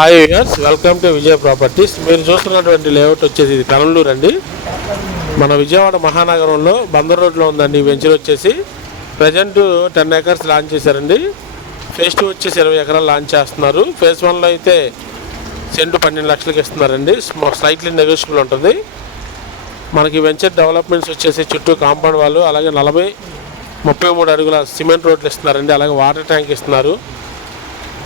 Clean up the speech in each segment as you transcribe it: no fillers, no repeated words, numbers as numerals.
Hi viewers, welcome to Vijaya properties. మీరు చూస్తున్నటువంటి layout వచ్చేసి ఇది కనలూరు అండి. మన విజయవాడ మహానగరంలో బందర్ రోడ్లో ఉందండి. ఈ వెంచర్ వచ్చేసి ప్రజెంట్ 10 acres లాంచ్ చేశారండి. ఫేజ్ 2 వచ్చేసి 20 ఎకరాలు లాంచ్ చేస్తున్నారు. ఫేజ్ 1లో అయితే సెంటు 12 లక్షలకి ఇస్తున్నారండి. స్లైట్లీ నెగోషియబుల్ ఉంటుంది. మనకి వెంచర్ డెవలప్మెంట్స్ వచ్చేసి చుట్టూ కాంపౌండ్ వాళ్ళు, అలాగే 33 అడుగుల సిమెంట్ రోడ్లు ఇస్తున్నారండి. అలాగే వాటర్ ట్యాంక్ ఇస్తున్నారు.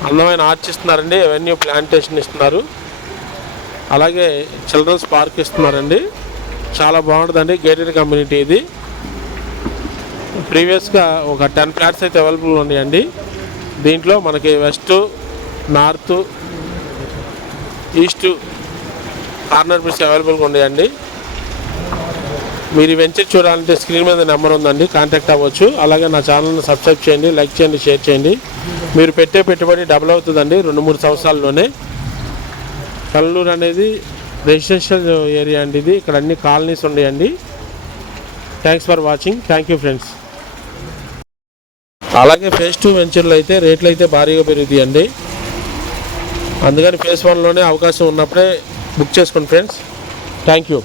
అందమైన ఆర్చ్ ఇస్తున్నారండి. అవెన్యూ ప్లాంటేషన్ ఇస్తున్నారు. అలాగే చిల్డ్రన్స్ పార్క్ ఇస్తున్నారండి. చాలా బాగుంటుందండి. గేటెడ్ కమ్యూనిటీ ఇది. ప్రీవియస్గా ఒక 10 ఫ్లాట్స్ అయితే అవైలబుల్ ఉన్నాయండి. దీంట్లో మనకి west, north, east corner piece అవైలబుల్గా ఉన్నాయండి. మీరు ఈ వెంచర్ చూడాలంటే స్క్రీన్ మీద నెంబర్ ఉందండి, కాంటాక్ట్ అవ్వచ్చు. అలాగే నా ఛానల్ని సబ్స్క్రైబ్ చేయండి, లైక్ చేయండి, షేర్ చేయండి. మీరు పెట్టే పెట్టుబడి డబుల్ అవుతుందండి 2-3 సంవత్సరాల్లోనే. కల్లూరు అనేది రెసిడెన్షియల్ ఏరియా అండి. ఇది ఇక్కడ అన్ని కాలనీస్ ఉన్నాయండి. Thanks for watching. Thank you friends. అలాగే ఫేజ్ 2 వెంచర్లో అయితే రేట్లు అయితే భారీగా పెరుగుతాయండి. అందుకని ఫేజ్ 1లోనే అవకాశం ఉన్నప్పుడే బుక్ చేసుకోండి ఫ్రెండ్స్. Thank you.